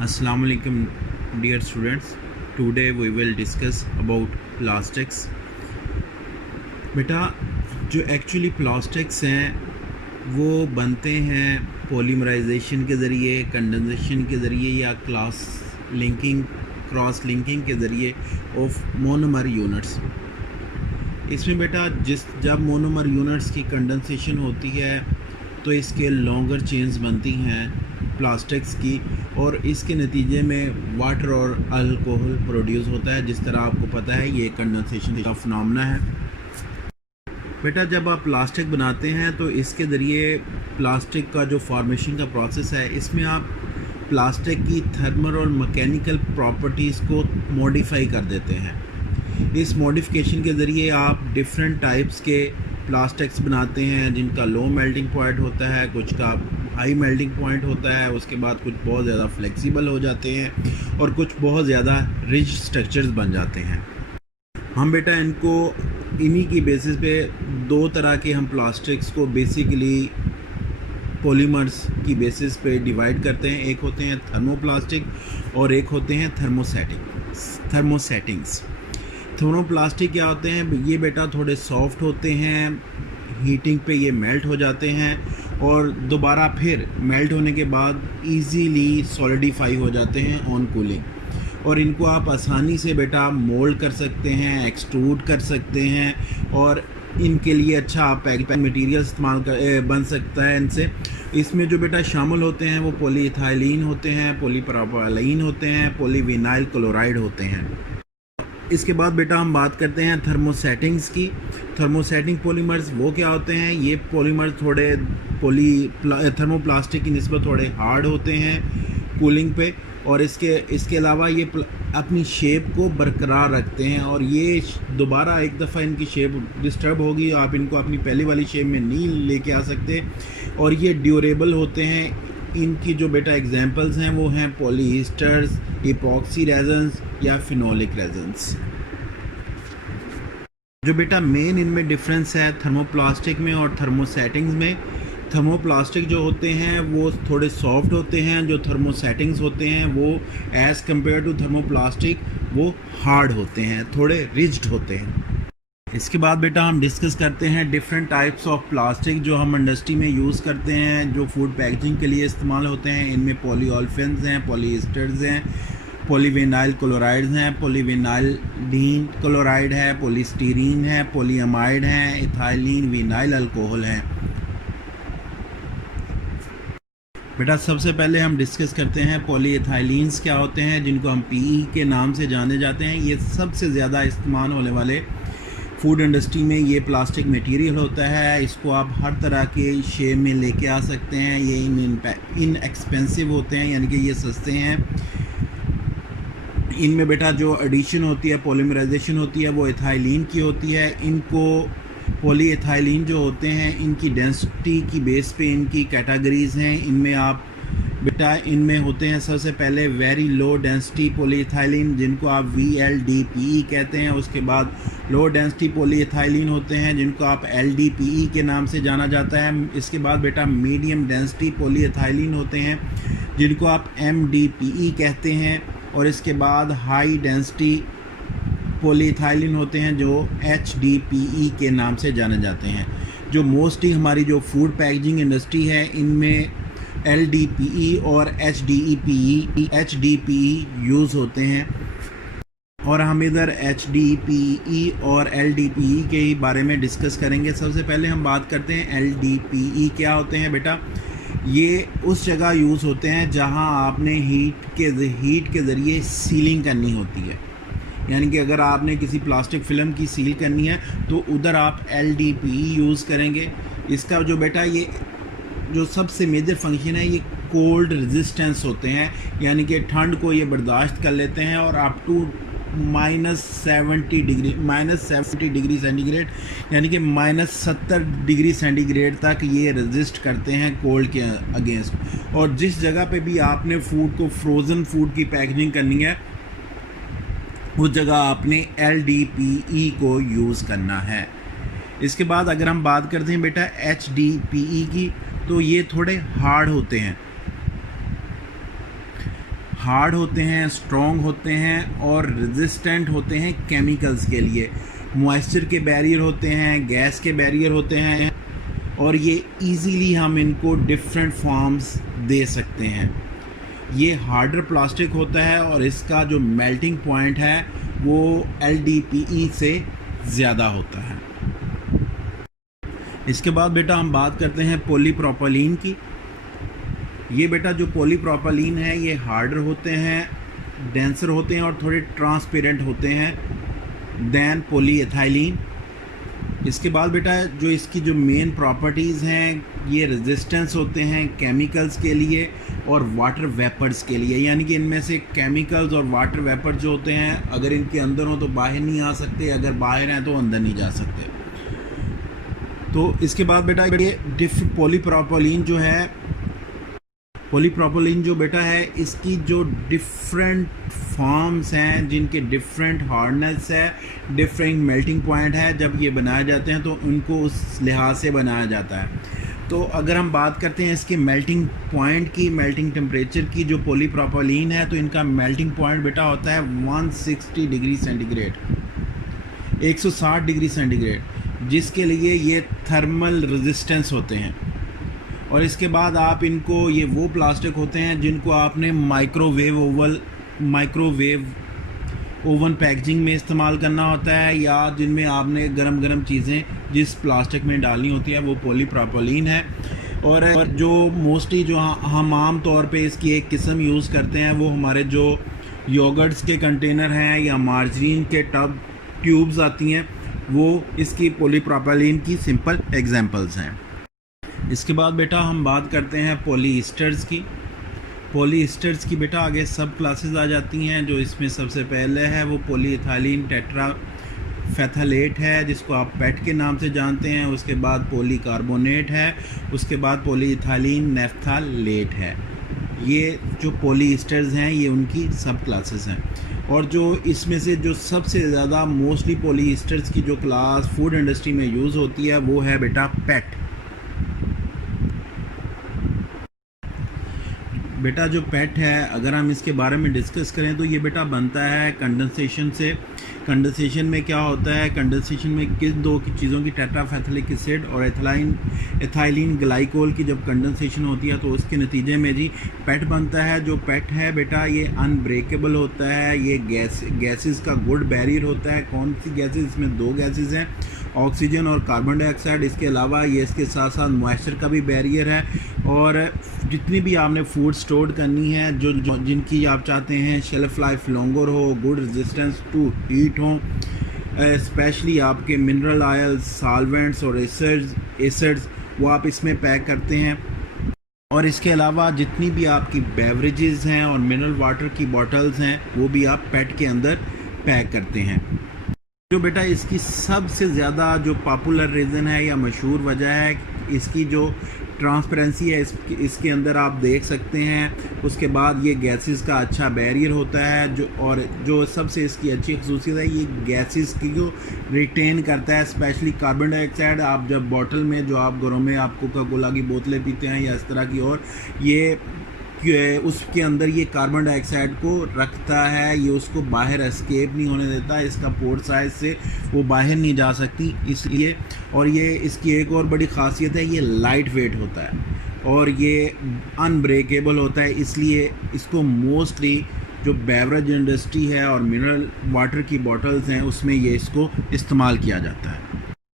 Assalamu alaikum dear students. Today we will discuss about plastics. बेटा जो actually plastics हैं वो बनते हैं पॉलीमराइजेशन के ज़रिए, कंडेंसेशन के ज़रिए या क्रॉस लिंकिंग के ज़रिए ऑफ मोनोमर यूनिट्स। इसमें बेटा जब मोनोमर यूनिट्स की कंडेंसेशन होती है तो इसके लॉन्गर चेन्स बनती हैं प्लास्टिक्स की, और इसके नतीजे में वाटर और अल्कोहल प्रोड्यूस होता है। जिस तरह आपको पता है ये कंडेंसेशन का फिनोमेना है। बेटा जब आप प्लास्टिक बनाते हैं तो इसके ज़रिए प्लास्टिक का जो फॉर्मेशन का प्रोसेस है, इसमें आप प्लास्टिक की थर्मल और मैकेनिकल प्रॉपर्टीज़ को मॉडिफाई कर देते हैं। इस मॉडिफिकेशन के ज़रिए आप डिफरेंट टाइप्स के प्लास्टिक्स बनाते हैं जिनका लो मेल्टिंग पॉइंट होता है, कुछ का हाई मेल्टिंग पॉइंट होता है, उसके बाद कुछ बहुत ज़्यादा फ्लेक्सिबल हो जाते हैं और कुछ बहुत ज़्यादा रिज स्ट्रक्चर्स बन जाते हैं। हम बेटा इनको इन्हीं की बेसिस पे दो तरह के हम प्लास्टिक्स को बेसिकली पॉलीमर्स की बेसिस पे डिवाइड करते हैं। एक होते हैं थर्मोप्लास्टिक और एक होते हैं थर्मोसेटिंग्स। थर्मोप्लास्टिक क्या होते हैं? ये बेटा थोड़े सॉफ्ट होते हैं, हीटिंग पे ये मेल्ट हो जाते हैं और दोबारा फिर मेल्ट होने के बाद इजीली सॉलिडिफाई हो जाते हैं ऑन कूलिंग, और इनको आप आसानी से बेटा मोल्ड कर सकते हैं, एक्सट्रूड कर सकते हैं, और इनके लिए अच्छा पैकिंग मटेरियल इस्तेमाल बन सकता है इनसे। इसमें जो बेटा शामिल होते हैं वो पॉलीइथाइलीन होते हैं, पॉलीप्रोपाइलीन होते हैं, पॉलीविनाइल क्लोराइड होते हैं। इसके बाद बेटा हम बात करते हैं थर्मोसेटिंग्स की। थर्मोसेटिंग पॉलीमर्स वो क्या होते हैं? ये पॉलीमर्स थोड़े थर्मोप्लास्टिक की निस्बत थोड़े हार्ड होते हैं कूलिंग पे, और इसके अलावा ये अपनी शेप को बरकरार रखते हैं, और ये दोबारा एक दफ़ा इनकी शेप डिस्टर्ब होगी, आप इनको अपनी पहले वाली शेप में नहीं लेके आ सकते, और ये ड्यूरेबल होते हैं। इनकी जो बेटा एग्जांपल्स हैं वो हैं पॉलीएस्टर्स, इपॉक्सी रेजन्स या फिनोलिक रेजन्स। जो बेटा मेन इनमें डिफरेंस है थर्मोप्लास्टिक में और थर्मोसेटिंग्स में, थर्मोप्लास्टिक जो होते हैं वो थोड़े सॉफ्ट होते हैं, जो थर्मोसेटिंग्स होते हैं वो एज़ कम्पेयर टू थर्मोप्लास्टिक वो हार्ड होते हैं, थोड़े रिज्ड होते हैं। इसके बाद बेटा हम डिस्कस करते हैं डिफरेंट टाइप्स ऑफ प्लास्टिक जो हम इंडस्ट्री में यूज़ करते हैं, जो फूड पैकेजिंग के लिए इस्तेमाल होते हैं। इनमें पॉलीओल्फिन्स हैं, पॉलीएस्टर्स हैं, पॉलीविनाइल क्लोराइड्स हैं, पॉलीविनाइलडीन क्लोराइड है, पॉलीस्टीरीन है, पॉलीअमाइड हैं, इथाइलिन विनाइल अल्कोहल हैं। बेटा सबसे पहले हम डिस्कस करते हैं पॉलीइथाइलिन्स क्या होते हैं, जिनको हम पीई के नाम से जाने जाते हैं। ये सबसे ज़्यादा इस्तेमाल होने वाले फूड इंडस्ट्री में ये प्लास्टिक मटेरियल होता है। इसको आप हर तरह के शेप में लेके आ सकते हैं। ये इन एक्सपेंसिव होते हैं, यानी कि ये सस्ते हैं। इनमें बेटा जो एडिशन होती है, पॉलीमराइजेशन होती है, वो इथाइलिन की होती है। इनको पॉलीइथाइलिन जो होते हैं इनकी डेंसिटी की बेस पे इनकी कैटेगरीज़ हैं। इनमें आप बेटा इनमें होते हैं सबसे पहले वेरी लो डेंसिटी पॉलीइथाइलिन, जिनको आप VLDPE कहते हैं। उसके बाद लो डेंसिटी पॉलीइथाइलिन होते हैं जिनको आप LDPE के नाम से जाना जाता है। इसके बाद बेटा मीडियम डेंसिटी पॉलीइथाइलिन होते हैं जिनको आप MDPE कहते हैं, और इसके बाद हाई डेंसिटी पॉलीइथाइलिन होते हैं जो HDPE के नाम से जाने जाते हैं। जो मोस्टली हमारी जो फूड पैकेजिंग इंडस्ट्री है इनमें LDPE और HDPE यूज़ होते हैं, और हम इधर HDPE और LDPE के ही बारे में डिस्कस करेंगे। सबसे पहले हम बात करते हैं LDPE क्या होते हैं। बेटा ये उस जगह यूज़ होते हैं जहां आपने हीट के ज़रिए सीलिंग करनी होती है, यानी कि अगर आपने किसी प्लास्टिक फिल्म की सील करनी है तो उधर आप LDPE यूज़ करेंगे। इसका जो बेटा ये जो सबसे मेजर फंक्शन है ये कोल्ड रेजिस्टेंस होते हैं, यानी कि ठंड को ये बर्दाश्त कर लेते हैं, और अप टू -70 डिग्री सेंटीग्रेड यानी कि -70 डिग्री सेंटीग्रेड तक ये रेजिस्ट करते हैं कोल्ड के अगेंस्ट। और जिस जगह पे भी आपने फूड को फ्रोज़न फूड की पैकेजिंग करनी है उस जगह आपने LDPE को यूज़ करना है। इसके बाद अगर हम बात करते हैं बेटा HDPE की, तो ये थोड़े हार्ड होते हैं। हार्ड होते हैं, स्ट्रॉन्ग होते हैं और रेजिस्टेंट होते हैं केमिकल्स के लिए। मॉइस्चर के बैरियर होते हैं, गैस के बैरियर होते हैं, और ये इजीली हम इनको डिफरेंट फॉर्म्स दे सकते हैं। ये हार्डर प्लास्टिक होता है और इसका जो मेल्टिंग पॉइंट है वो LDPE से ज़्यादा होता है। इसके बाद बेटा हम बात करते हैं पॉलीप्रोपिलीन की। ये बेटा जो पॉलीप्रोपिलीन है ये हार्डर होते हैं, डेंसर होते हैं और थोड़े ट्रांसपेरेंट होते हैं देन पॉलीएथिलीन। इसके बाद बेटा जो इसकी जो मेन प्रॉपर्टीज़ हैं, ये रेजिस्टेंस होते हैं केमिकल्स के लिए और वाटर वेपर्स के लिए, यानी कि इनमें से केमिकल्स और वाटर वेपर जो होते हैं अगर इनके अंदर हो तो बाहर नहीं आ सकते, अगर बाहर हैं तो अंदर नहीं जा सकते। तो इसके बाद बेटा ये पॉलीप्रोपिलीन जो बेटा है इसकी जो डिफरेंट फॉर्म्स हैं जिनके डिफरेंट हार्डनेस है, डिफरेंट मेल्टिंग पॉइंट है, जब ये बनाए जाते हैं तो उनको उस लिहाज से बनाया जाता है। तो अगर हम बात करते हैं इसके मेल्टिंग पॉइंट की, मेल्टिंग टेम्परेचर की, जो पॉलीप्रोपिलीन है तो इनका मेल्टिंग पॉइंट बेटा होता है 160 डिग्री सेंटीग्रेड, 160 डिग्री सेंटीग्रेड, जिसके लिए ये थर्मल रेजिस्टेंस होते हैं। और इसके बाद आप इनको, ये वो प्लास्टिक होते हैं जिनको आपने माइक्रोवेव ओवन पैकेजिंग में इस्तेमाल करना होता है, या जिनमें आपने गरम चीज़ें जिस प्लास्टिक में डालनी होती है वो पॉलीप्रोपिलीन है। और जो मोस्टली जो हम आम तौर पे इसकी एक किस्म यूज़ करते हैं वो हमारे जो योगर्ट्स के कंटेनर हैं या मार्जरीन के ट्यूब्स आती हैं, वो इसकी पॉलीप्रोपिलीन की सिंपल एग्जांपल्स हैं। इसके बाद बेटा हम बात करते हैं पॉलीएस्टर्स की। पॉलीएस्टर्स की बेटा आगे सब क्लासेस आ जाती हैं। जो इसमें सबसे पहले है वो पॉलीइथाइलिन टेट्राफेथलेट है, जिसको आप पेट के नाम से जानते हैं। उसके बाद पॉलीकार्बोनेट है, उसके बाद पॉलीइथाइलिन नेफ्थालेट है। ये जो पॉलीएस्टर्स हैं ये उनकी सब क्लासेस हैं। और जो इसमें से जो सबसे ज़्यादा मोस्टली पॉलीएस्टर्स की जो क्लास फूड इंडस्ट्री में यूज़ होती है वो है बेटा पेट। बेटा जो पेट है अगर हम इसके बारे में डिस्कस करें तो ये बेटा बनता है कंडेंसेशन से। कंडेंसेशन में क्या होता है, कंडेंसेशन में किस दो की चीज़ों की टेट्राफेथलिक एसिड और एथाइलिन ग्लाइकोल की जब कंडेंसेशन होती है तो उसके नतीजे में जी पेट बनता है। जो पेट है बेटा ये अनब्रेकेबल होता है, ये गैसेस का गुड बैरियर होता है। कौन सी गैसेस? इसमें दो गैसेस हैं, ऑक्सीजन और कार्बन डाइऑक्साइड। इसके अलावा ये इसके साथ साथ मॉइस्चर का भी बैरियर है। और जितनी भी आपने फूड स्टोर करनी है जो जिनकी आप चाहते हैं शेल्फ लाइफ लॉन्गर हो, गुड रेजिस्टेंस टू हीट हो, स्पेशली आपके मिनरल ऑयल्स, सॉल्वेंट्स और एसिड्स वो आप इसमें पैक करते हैं। और इसके अलावा जितनी भी आपकी बेवरेजेस हैं और मिनरल वाटर की बॉटल्स हैं वो भी आप पेट के अंदर पैक करते हैं। जो बेटा इसकी सबसे ज़्यादा जो पॉपुलर रीज़न है या मशहूर वजह है इसकी जो ट्रांसपेरेंसी है, इसके अंदर आप देख सकते हैं। उसके बाद ये गैसेस का अच्छा बैरियर होता है जो सबसे इसकी अच्छी खसूसियत है ये गैसेस की को रिटेन करता है, स्पेशली कार्बन डाइऑक्साइड। आप जब बॉटल में जो आप घरों में आप कोका कोला की बोतलें पीते हैं या इस तरह की, और ये उसके अंदर ये कार्बन डाइऑक्साइड को रखता है, ये उसको बाहर एस्केप नहीं होने देता, इसका पोर्ट साइज से वो बाहर नहीं जा सकती इसलिए। और ये इसकी एक और बड़ी ख़ासियत है ये लाइट वेट होता है और ये अनब्रेकेबल होता है, इसलिए इसको मोस्टली जो बेवरेज इंडस्ट्री है और मिनरल वाटर की बॉटल्स हैं उसमें ये इसको इस्तेमाल किया जाता है।